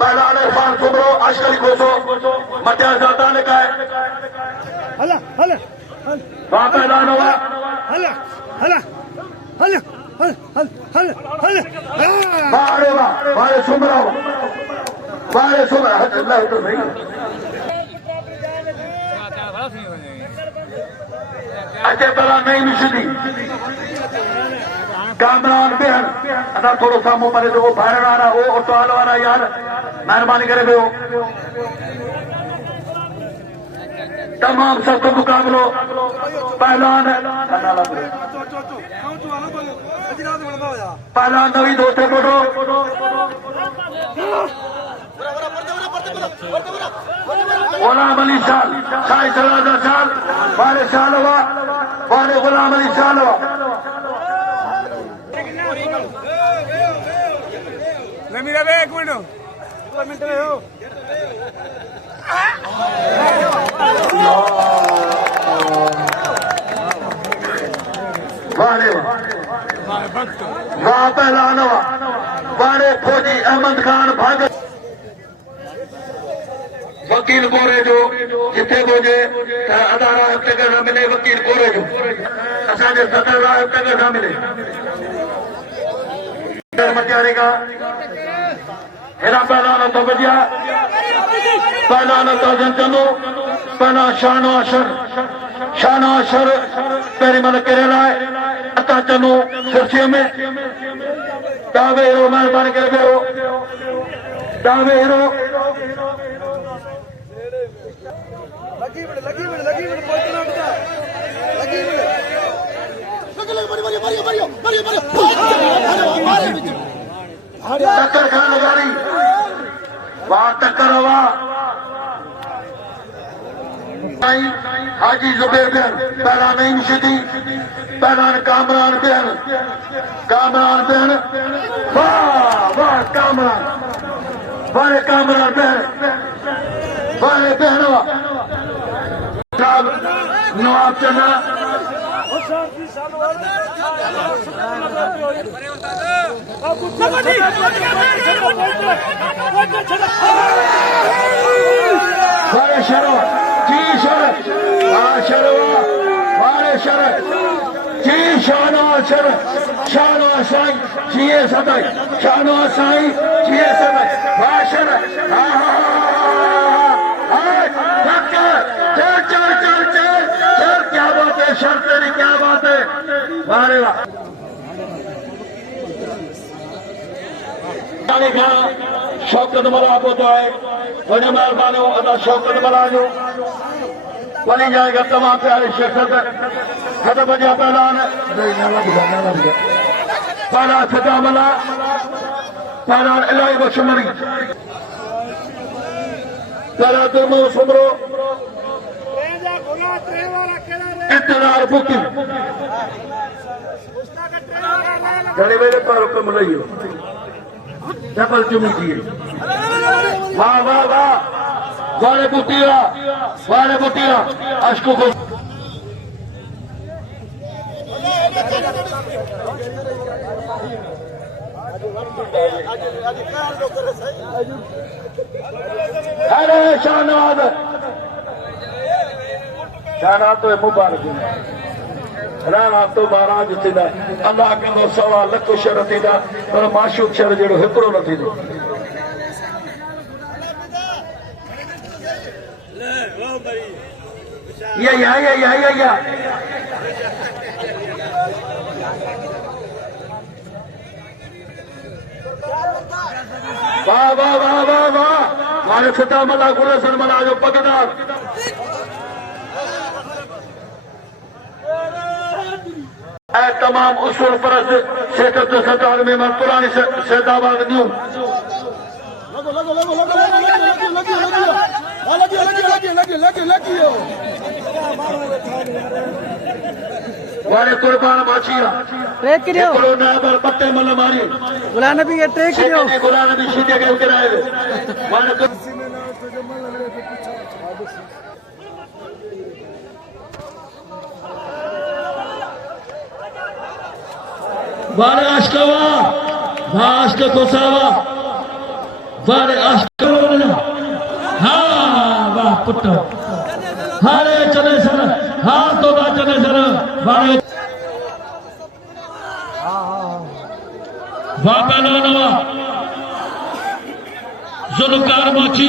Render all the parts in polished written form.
पहलवान इरफान सुमरो अशकरी कोसो मध्य जाता ने कहा हला हला वहां पहलवान हुआ हला हला हला हला हला बारे बारे सुमरो अल्लाह तो नहीं अचे पहला नहीं मिशदी कामरान बेहन अदा थोड़ो सामू परे तो वो भारण वाला वो ऑटो वाला यार मेहरबानी करे पियो तमाम सख्त मुकाबलो पहलवान पहलवान नवी दोस्ते फोटो गुलाम अली साल साई 14 साल वाले साल हुआ वाले गुलाम अली साल हुआ मेरा बे एक मिनट में हो वाले वाह पहलवान हुआ वाले फौजी अहमद खान भागत वकील कोरे जो जिथे गोजे अदारा हफ्ते का न मिले वकील कोरे जो असांजे सदर हफ्ते का न मिले मचाने का हेरा पहलवान तो बजिया पहलवान तो जनचंदो पहला शानो अशर पहिरीं मन केरला अता चंदो सिरसीअ में दावे हेरो महिरबानी करे पियो दावे हेरो टक्कर खान लगारी वाह टक्कर हुआ हाजी जुबेर बेहन पहला नईम शिदी पहला कामरान बेहन वाह वाह कामरान वाले कामरान बेहन वाले बेहन हुआ नवाब चन्ना वाले शरवा जी शरत वाले शरत जी शानो साई जिए सदाई शानो साई जिए सदाई वाह शरत चल क्या बात है शर्त तेरी क्या बात है वारे वाह शौकत मला पहुंचा है वॾे महिरबानी अदा शौकत मला जो वञी जाएगा तमाम प्यारे शख्सियत खत बजा पहलवान पहला सजा मला पहलवान इलाही बशमरी पहला तुर्मो सुमरो इतनार बुकिंग घणे मेरे पर हुक्म लइयो डबल चुमी थी वाह वाह वाह वाले बुटिया अशको को अरे शाहनवाज तो मुबारक राणा तो महाराज थींदा अल्लाह कंदो 1.25 लख शर थींदा पर माशूक शर जहिड़ो हिकिड़ो न थींदो या वाह वाह वाह वाह वाह मारे सता मला गुलसन मला जो पगदार तमाम उसूल परस्त सेठ तो सरकार में मन पुरानी सैदाबाद न्यू वाले कुर्बान बाचिया ट्रैक करियो कोरोना पर पत्ते मल मारी गुलाम नबी के ट्रैक करियो गुलाम नबी सीधे के कराए वाले वारे अश्कवा वाश्क कोसावा वारे अश्कवा हाँ वाह पुत्र हारे चले सर हाँ तो ना चले सर वारे वाह पहलवानवा जुल्फकार माची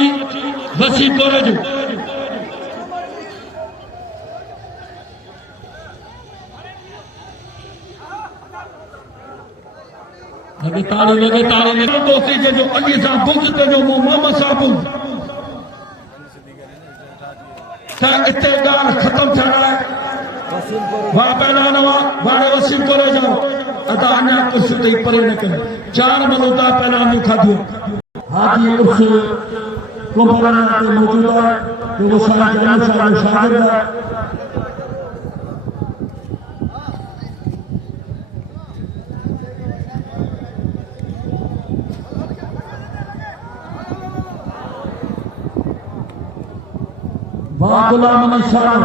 वसीम कॉलेज लगे ताली दोस्ती के जो अली साहब बुक्स के जो मोहम्मद साहब इत्तेदार खत्म थियण लाइ वाह पहलवानवा वारे वसीम कॉलेज अदा अञा कुछ तई परे न करे 4 मलूता पहलवानियूं खाधियूं हाजी उर्स कुंभकर्ण ते मौजूद आहे जो साईं जानी साहब जो शागिर्द आहे वाह गुलाम निशान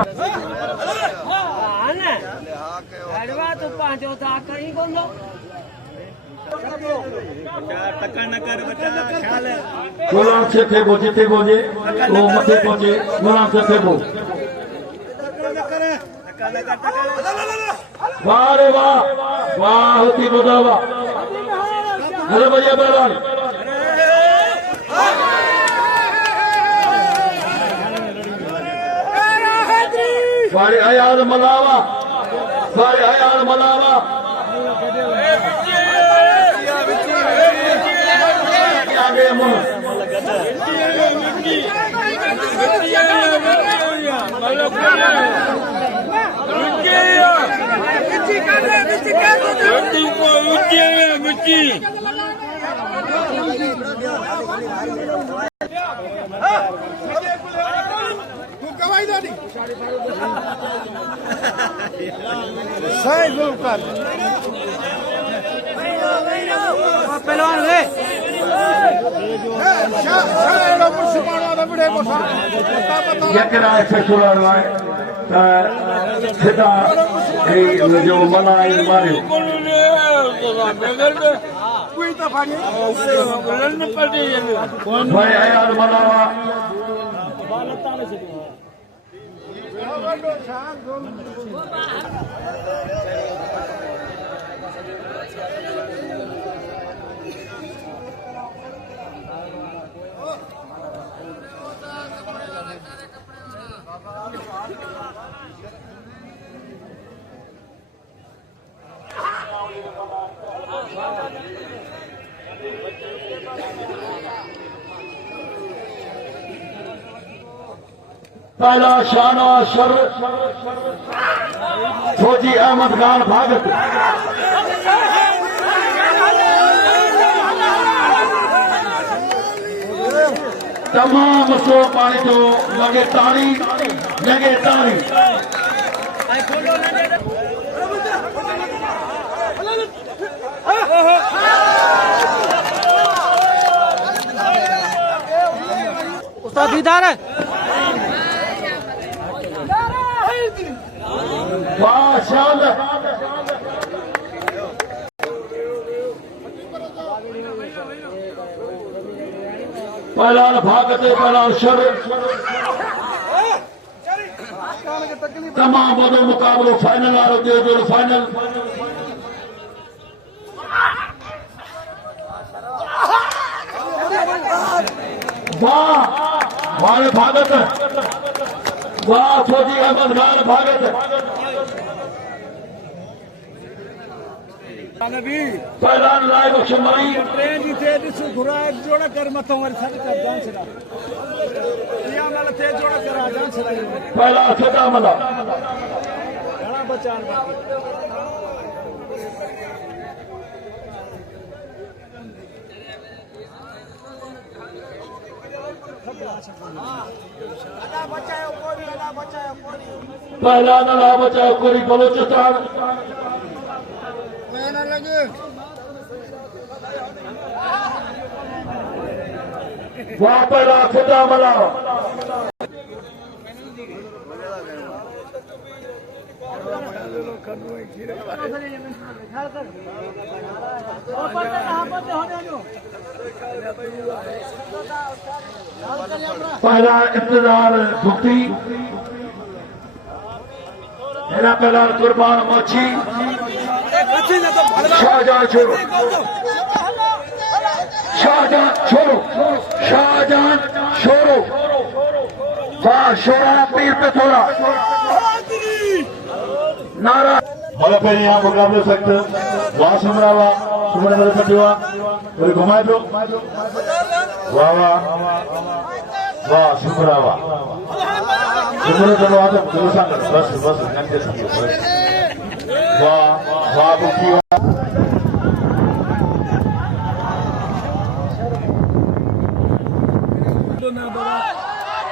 एडवा तो पांचो था कहीं बोलो गुलाम से थे वो जिते बोले वो मथे पहुंचे गुलाम से थे वो वाह रे वाह वाह होती बुदावा अरे भैया पहलवान वारे अयाल मलावा वारे अयाल मलावा आगे मुन पहलवान वे यकरा ऐसे सुनानो है सीधा जो मना मारियो भाई अयाल मलावा पहला शाना शर फौजी अहमद खान भागत तमाम सो पानी जो लगे ताली उस्ताद दीदार है वाह शानदार पहला भागते पहला शर तमाम वॾो मुक़ाबिलो फाइनल वारो जो फाइनल वाह वारे भागत वाह फौजी अहमद खान भागत पहला लाइव शुमारी ट्रेन जी थे ॾिसो घुराए जोड़ कर मथों वरी सॾ कर जान छॾा इहा महिल थे जोड़ कर आ जान छॾा पहला छठा मला घणा बचा पहला नला बचाओ कोरी बलोचिस्तान वहां पहला छठा मला पहला इंतजार भुक्ति मेरा पहला कुर्बान मोची शाहजहां छोड़ो शाहजहां छोड़ो शाहजहां छोड़ो वाह छोड़ा पीर पे थोड़ा नारा Olha para aí, vou gravar o sector. Vá, Sumrava. Sumrava para Tua. Vai comer tu. Vá, vá. Vá, Sumrava. Sumrava para lá, tu sangat. Bas, nanti sangat. Vá, vá, bukti.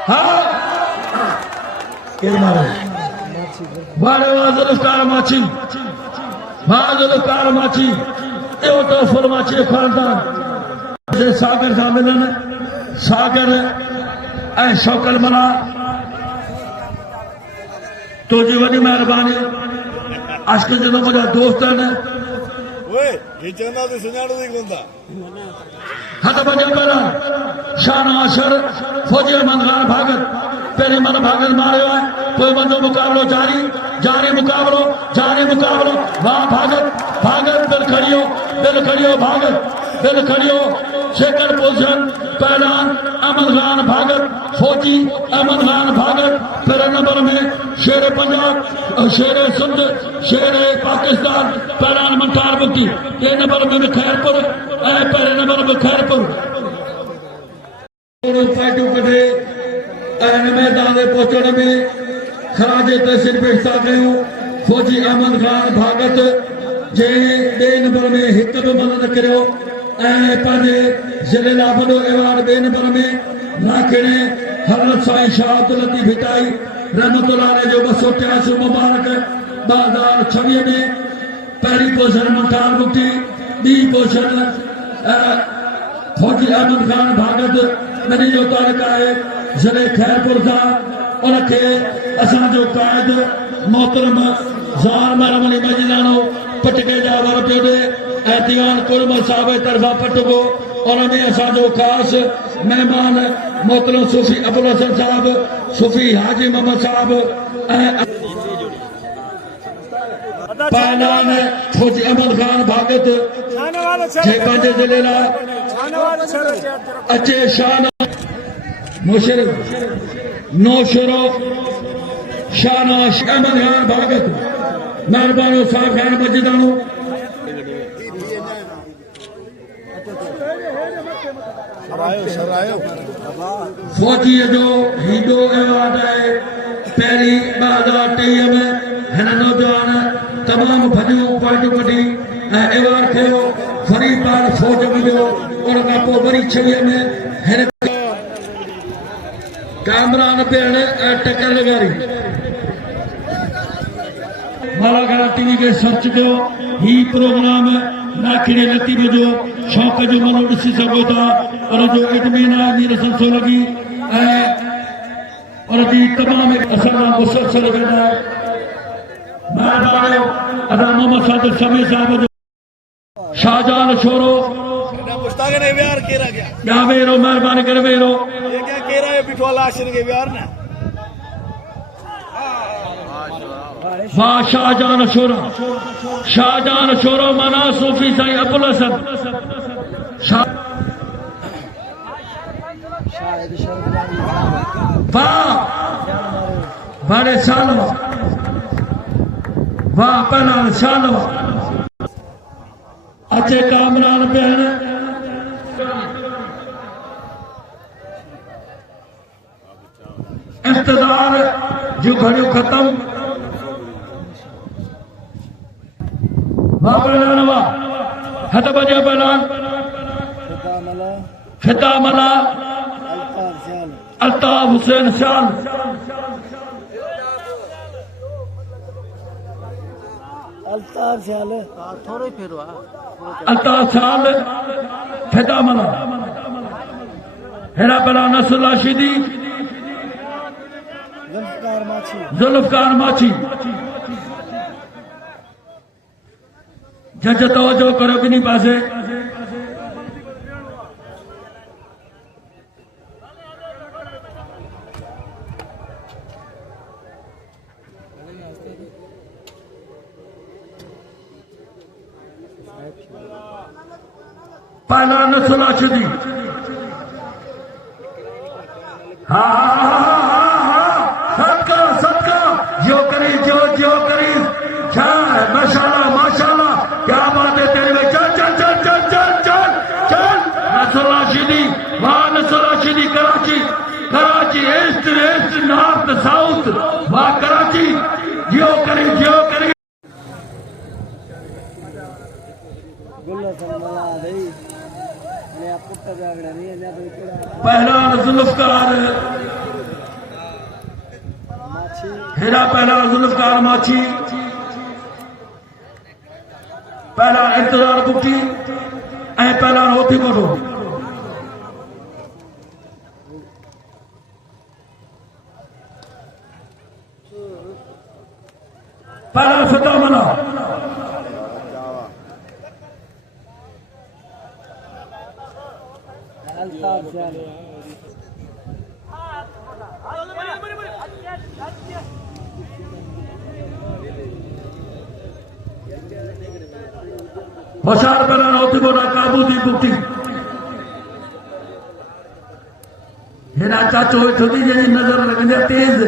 हाँ वाले जुल्फकार माची जुल्फकार माची तो फरमाची खानदान सागर सां मिलन सागर ऐं शौकत मना तुझी वॾी महिरबानी अश्क जो मुंहिंजा दोस्त आहिनि हथ बजे पहिरां शाना अशर फौजी अहमद खान भागत पहिरीं मन भागत मारियो आहे पोइ मुंहिंजो मुक़ाबिलो जारी मुक़ाबिलो वाह भागत दिल खड़ियो भागत सेकंड पोजीशन पहलवान अहमद खान भागत फौजी अहमद खान भागत पहिरें नंबर में शेर पंजाब शेर सिंध शेर पाकिस्तान पहलवान मुख्तार बुक्ती ॿिए नंबर में खैरपुर ऐं पहिरें नंबर में खैरपुर फाइटूं कढे ऐं मैदान ते पहुचण में खराज तहसील पेश था कयूं फौजी अहमद खान भागत जंहिं ॿिए नंबर में हिकु बि मन न करियो ऐं पंहिंजे ज़िले लाइ वॾो एवार्ड ॿिए नंबर में नाखिणे हज़रत साईं शाह अब्दुल लतीफ़ हिताई रहमतुल्लाह अलैह जो 283 मुबारक 2026 में पहिरीं पोजीशन मुख्तार बुक्ती ॿी पोजीशन फौजी अहमद खान भागत ॿिन्ही जो तालुक आहे ज़िले खैरपुर सां उनखे असांजो क़ाइद मोहतरम ज़ार महरमनी मजिदानो पटके जा वर पियो ॾे ऐं दीवान कुर्म साहब जे तरफ़ां पटको उन में असांजो ख़ासि महिमान मोहतरम सूफ़ी अबुल हसन साहब सूफ़ी हाजी मोहम्मद साहब ऐं पहलवान फौजी अहमद खान भागत जे पंहिंजे ज़िले लाइ अचे शान मुशरफ नौशरो शानाश अहमद खान भागत महिरबानो साहब खान मजिदानो फौजीअ जो हीडो एवार्ड आहे पहिरीं 2023 में हिन नौजवान तमामु भॼियूं पॉइंटूं कढी ऐं एवार्ड खयो फरीदाबाद फौज में वियो उन खां पोइ वरी 26 में हिन कामरान पिण ऐं टकर लॻारी मालागारा टीवी खे सर्च कयो ही प्रोग्राम नाखिणे लतीफ़ जो शौक़ जो मनो ॾिसी सघो था उनजो एडमिन आहे मीर संसो लॻी ऐं उनजी तमामु असां मुसलसल वेंदा महिरबानी अदा मोहम्मद सादिक समी साहब जो शाहजहां छोरो ॿिया वेरो महिरबानी करे वेरो वाह शाहजहां छोरो माना सूफ़ी साईं अबुल हसन वाह बड़े साल वाह पहलवान साल अचे कामरान पिण इंतजार जो घड़ियों खत्म वाह पहलवान वाह हथ बजे पहलवान फिता मला अल्ताफ हुसैन शान अल्ताफ शान फिता मला हेरा पहला नसरुल्लाह शीदी जुल्फकार माची जज तवज्जो करो कि नहीं पासे पहला नस्ल अशदी सदका सदका जो करी जो करी माशाल्लाह माशाल्लाह क्या बात है तेरे में चल चल चल चल चल चल चल नस्ल अशदी वाह नस्ल अशदी Karachi Karachi east east north south वाह कराची जो करी पहला जुल्फकार हेरा पहला जुल्फकार माछी पहला इंतजार बुकी पहला होती कोठो पहला सदा मना होशियार पहला होती बोला काबू दी बुकी हेरा चाचो थोड़ी जी नजर लगने तेज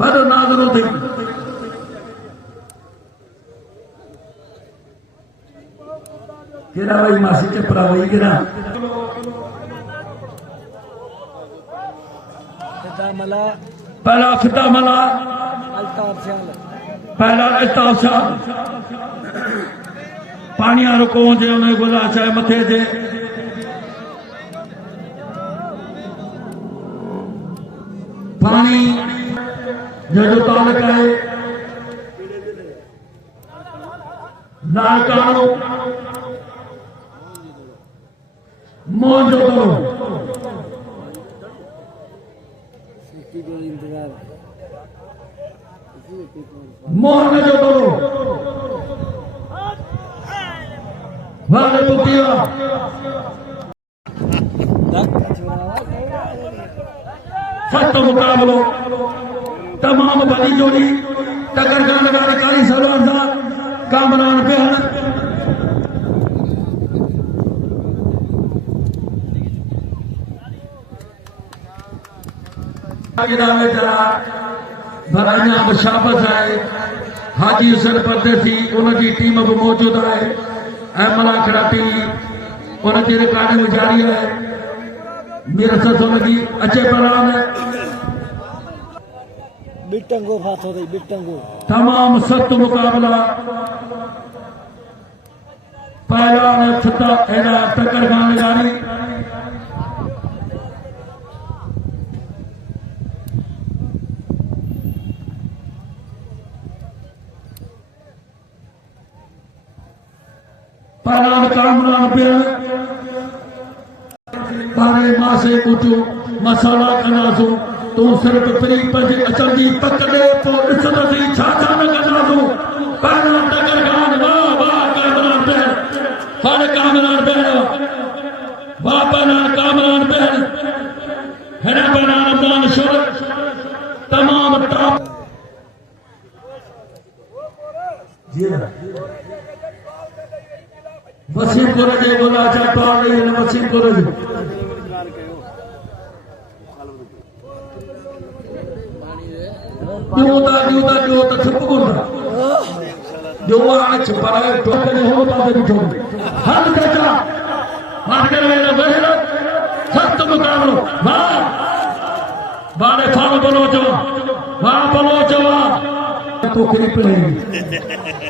बड़ो नाजरो थी केरा भाई मासी चपरा वही गिरा पहला फिता मला पहला अल्ताफ शाह पानी रुको जे उन्हें गुला चाहे मथे जे पानी जो तालक है नाकानो मोहन जो करो मोहन जो करो वाले पुतिया सख्त मुकाबलो तमाम बड़ी जोड़ी टक्कर का लगा कारी सलवार था कामरान बेहन भराइया बशाबत है हाजी हुसैन परदेसी उनकी टीम भी मौजूद है मला खड़ाटी उनकी रिकॉर्डिंग जारी है मेरे साथ लगी अच्छे बरान है बिटंगो फात हो रही बिटंगो तमाम सख्त मुकाबला पहलवान छता एना टक्कर खान जारी पहलवान कामरान पे पारे मां से पूछो मसाला कनासो तू सिर्फ फ्री पंज अचल जी पकड़े तो ॾिसंद सी छा छा न कंदासो पहलवान टक्कर खान वाह वाह कामरान पे हर कामरान पे वाह पहलवान कामरान पे है पहलवान अफगान शुर तमाम टॉप जी वसीम को रजे बोला चाहता नहीं है वसीम को रजे क्यों छुप गुंडा जो आज पर टोकने हो पावे बिठो हद चाचा मार कर मेरा बहरा सख्त मुकाबलो वाह बारे फाल बोलो जो तो खरीप नहीं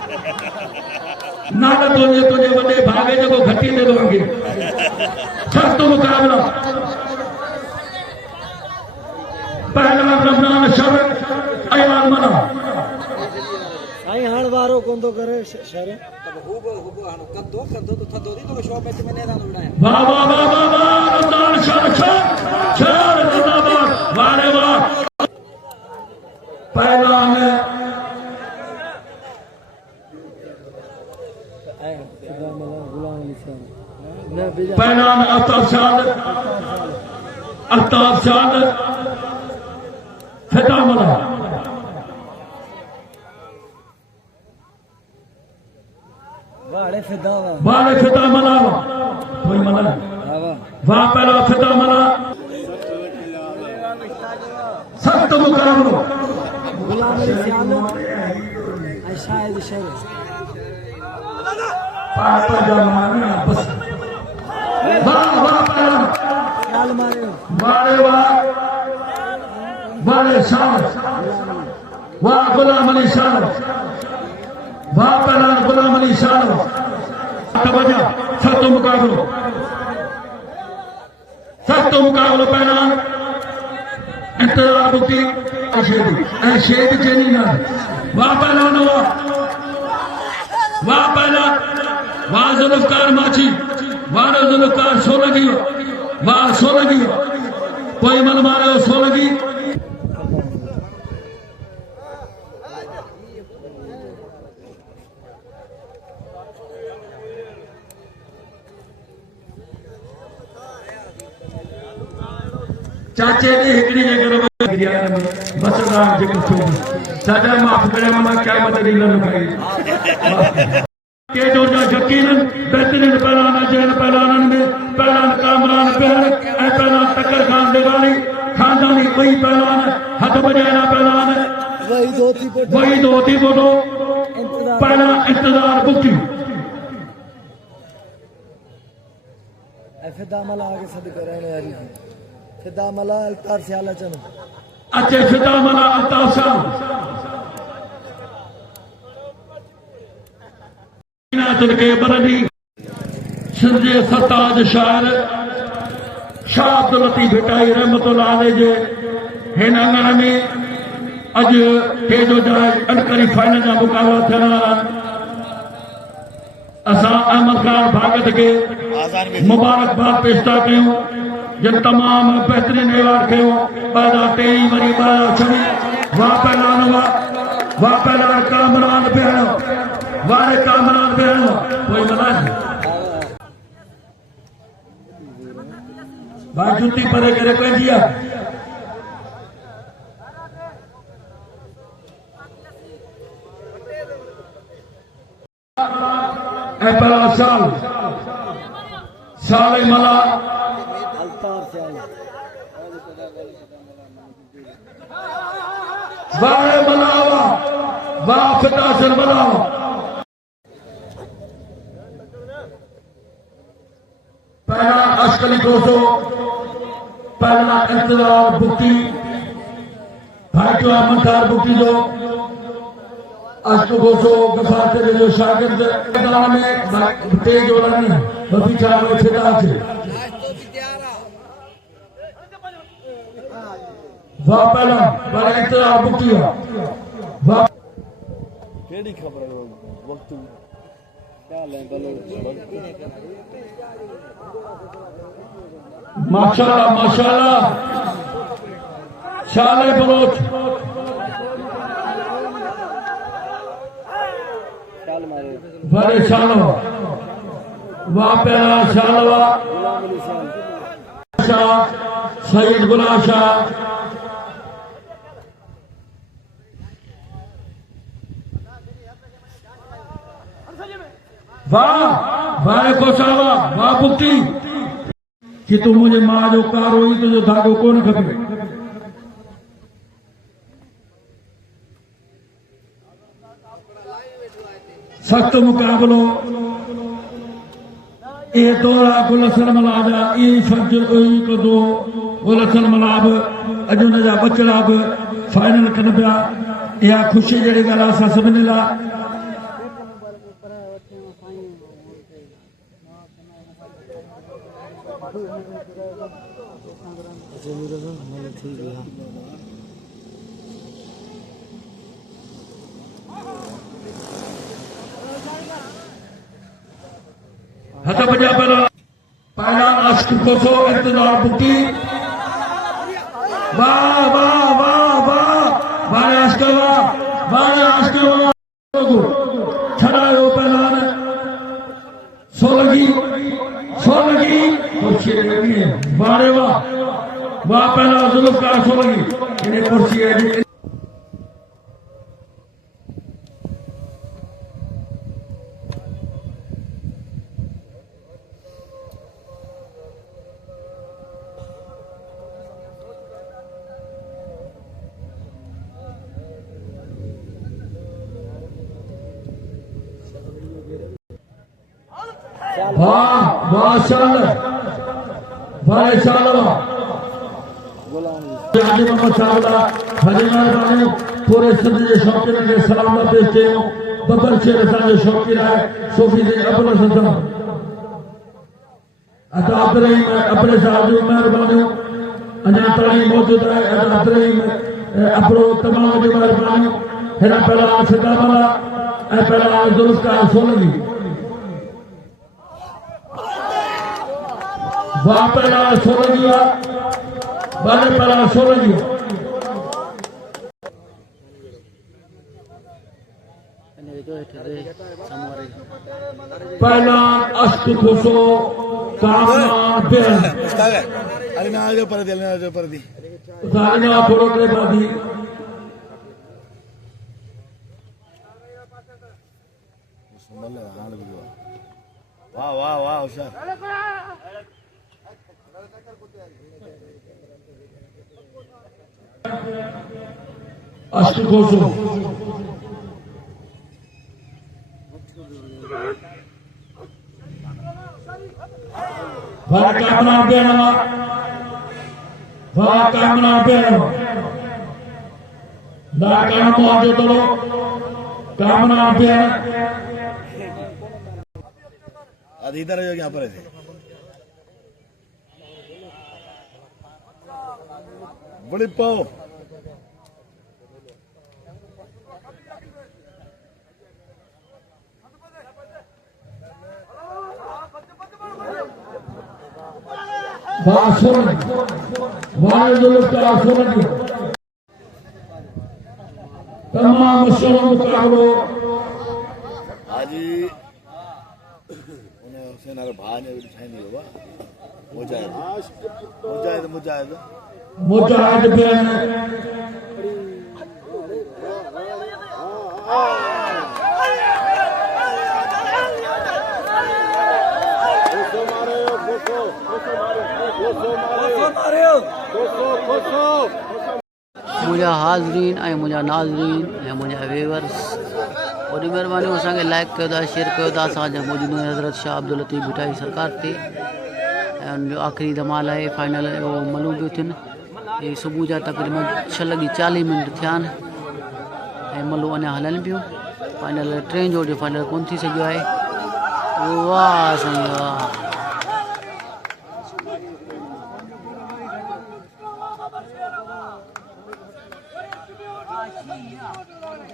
नाला तुझे वॾे भागे जो घटी दे दोगे सख्त मुकाबला पहला रमजान शर ऐलान मना आई हाण वारो कोन तो करे शर हुबो हाण कदो तो थदो दी तो शो मैच में नेदा उड़ाया वाह वाह वाह वाह वाह रमजान शर शर जिंदाबाद वारे वाह पहला है गुलाम अली साहब पहलवान आफ्ताब साद फिदा मला वाड़े फिदा बाले फिदा मला कोई मला वाह पहला फिदा मला सख्त मुकाबलो गुलाम अली साहब शायद शहर पापा जमाना बस वाह वाह पहला चाल मारे वाले वाले शाह वाह गुलाम अली शाह वाह पहला गुलाम अली शाह तवज्जो सख्त मुकाबलो पहला इंतजार बुकी शेद चेनी ना वाह पहला वाह जुल्फकार माची वाह जुल्फकार सोलगी वाह सोलगी कोई मन मारे सोलगी चाचे ने हिकड़ी जगह बसदा जेको थो साडा माफ करे मां क्या मत दी लुकाई के जो यकीन बेहतरीन पहलवान जैन पहलवान में पहलवान कामरान पहल ए पहलवान टक्कर खान दिवाली खानदानी कोई पहलवान हाथ बजाना पहलवान वही धोती बोलो पहला इंतजार बुकी फिदा मला आगे सद करने यारी फिदा मला अल्तार से आला चलो अच्छे फिदा मला अल्तार से के बरनी सिंधे सताज शायर शाह अब्दुल लतीफ भिटाई रहमतुल्लाह अलैह जे हिन अंगण में अज टे जो अनकरी फाइनल जा मुकाबला थियण वारा असां अहमद खान भागत के मुबारकबाद पेश था कयूं जिन तमाम बेहतरीन एवार्ड कयो 2023 वरी 2026 वाह पहलवान कामरान भेण वारे कामरान भेण कोई मना भाई जुती परे करे पंहिंजी आहे ऐं पहिरां साल मला अल्तार से आला वाह मलावा वाह फिदा से मलावा पहला अशकली कोसो पहला इंतजार बुकी भाई जो अहमदार बुकी जो अष्ट कोसो गफार जो शागिर्द मैदान में तेज हो रही है बफी चार में फिदा से वाह पहला बड़ा इंतजार बुकी वाह केड़ी खबर है वक्त क्या ले माशाल्लाह शाले बलोच चाल मारे बड़े शालो वाह पहला शालवा गुलाम अली साहब शाह सईद गुलाम शाह वाह वाह कोसावा वाह बुक्ति कि तू मुझे मां जो कार हुई तुझो धागो कोन खपे सख्त मुकाबलो ये दौरा गुलशन मलाजा ये फर्ज को दो गुलशन मलाब अज उन जा बचड़ा बि फाइनल कनि पिया इहा ख़ुशी जहिड़ी ॻाल्हि आहे असां सभिनी लाइ हथ बजा पहला अश्क कोसो इंतजार बुकी वाह वाह वाह वाह वाह अश्क वाह छड़ायो पहलवान कुर्सी लगी है बारे वाह वाह पहला जुल्फकार सोलंकी इन्हें कुर्सी है वाह वाह शानदार वाह शानदार हाजी मोहम्मद साहब हाजी मेहरबानी पूरे सिंध के शौकीन के सलाम पेश कयूं बबर शेर असांजो शौकीन है सूफी जी अबुल हसन साहब अता अब्दुर्रहीम अपने साहब जी मेहरबानी अञा ताईं मौजूद है अता अब्दुर्रहीम अपरो तमाम जी मेहरबानी हिन पहला सिद्धामला ऐं पहला जुल्फकार सोलंकी वाह पहला सोलंकी वाले पहला सोलंकी पहला अष्ट खुशो कामना बेन अरे ना जो पर दी सारिया फोड़े पादी वाह वाह वाह होशियार अष्ट खुशो वाह कामना बेन वाह कामना बेन दा काम आगे तो कामना बेन आधी इधर जो यहाँ पर थे बड़ी पाओ वाह सोलंकी वाह जुल्फकार सोलंकी तमाम मशहूर मुकाबलो हाजी उन्हें हुसैन अरे भाई ने भी दिखाई नहीं हुआ मुजाहिद मुजाहिद मुजाहिद मुजाहिद बेन मुझा हाज़रीन ऐं मुझा नाज़रीन ऐं मुझा वेवर्स वॾी महिरबानी असांखे लाइक कयो था शेयर कयो था असांजा मौजूद हज़रत शाह अब्दुल लतीफ़ भुटाई सरकार ते ऐं उनजो आख़िरी धमाल आहे फाइनल मलूं पियूं थियनि इहे सुबुह जा तक़रीबन 6:40 थिया आहिनि ऐं मलूं अञा हलनि पियूं फाइनल ट्रेन जो फाइनल कोन थी सघियो आहे वाह साईं वाह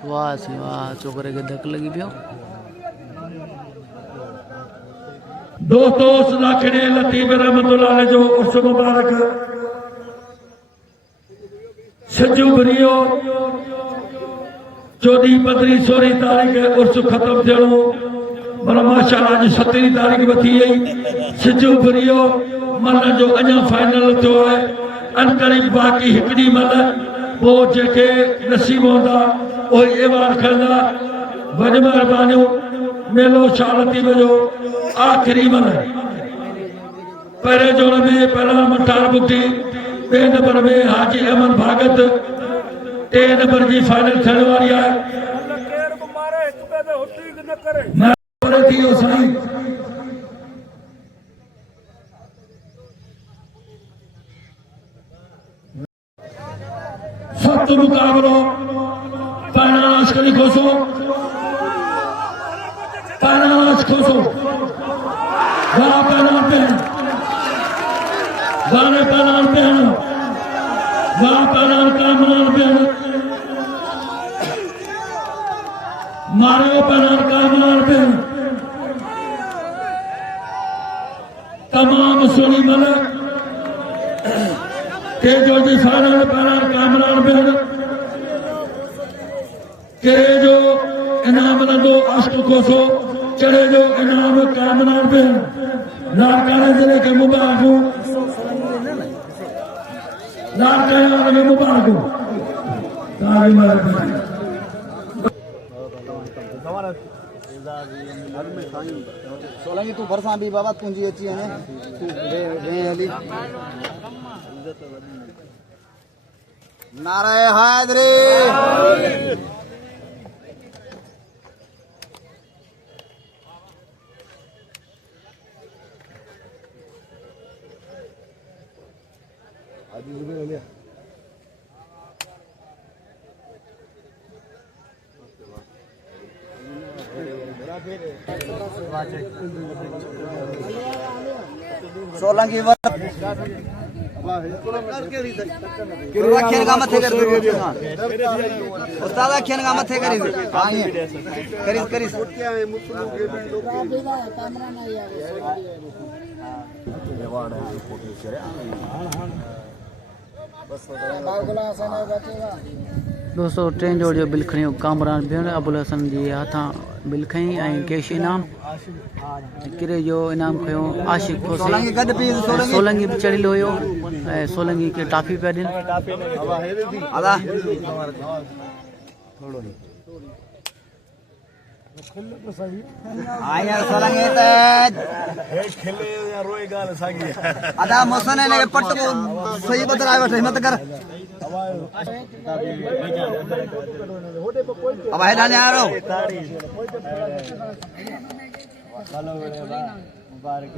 वाह साईं वाह छोकिरे खे धक लॻी पियो दोस्तों सदाखिड़े लतीफ़ रहमतुल्लाह जो उर्स मुबारक सिज उभरियो 14 15 16 तारीख़ उर्स ख़त्म थियणो पर माशाअल्लाह अॼु 17 तारीख़ बि थी वई सिज उभरियो मन जो अञा फाइनल थियो आहे अनकरीब बाक़ी हिकिड़ी मन पोइ जेके नसीब हूंदा उहे एवार्ड खणंदा वॾी महिरबानियूं मेलो शाह लतीफ़ जो आख़िरी मन पहिरें जोड़ में पहिरां मटार बुटी ॿिए नंबर में हाजी अहमद भागत टे नंबर जी फाइनल थियण वारी आहे थी वियो साईं सत मुकाबलो पानास करी खोसो पानास खोसो वाह पानान पहन वाह पानान पहन वाह पानान कामनान पहन मारो पानान कामनान पहन तमाम सोनी मलक के जो जी फाइनल पानान कामनान पहन के जो इनाम नंदो अष्ट कोसो चढ़े जो इनाम कामनान पहन लाड़काना जिले के मुबारक हो, लाड़काना में मुबारक हो। ताली मारो सोलंगी तू भरसा भी बाबा पूंजी अच्छी है अली नाराय हैदरी सोलंगी खेन का मथे कर उस्ताद खेन का मथे करी करीस करीस दोस्तों ट्रेन जोड़ियो बिल खणियो कामरान भेण अबुल हसन जी हथां बिल खई ऐं कैश इनाम किरे जो इनाम खयो आशिक सोलंगी भी चढ़ियल हुयो ऐं सोलंगी खे टाफी पिया ॾियनि अदा मोसन ने पट को सही बदलाए वठे हिम्मत कर अब है डाने आ रहो मुबारक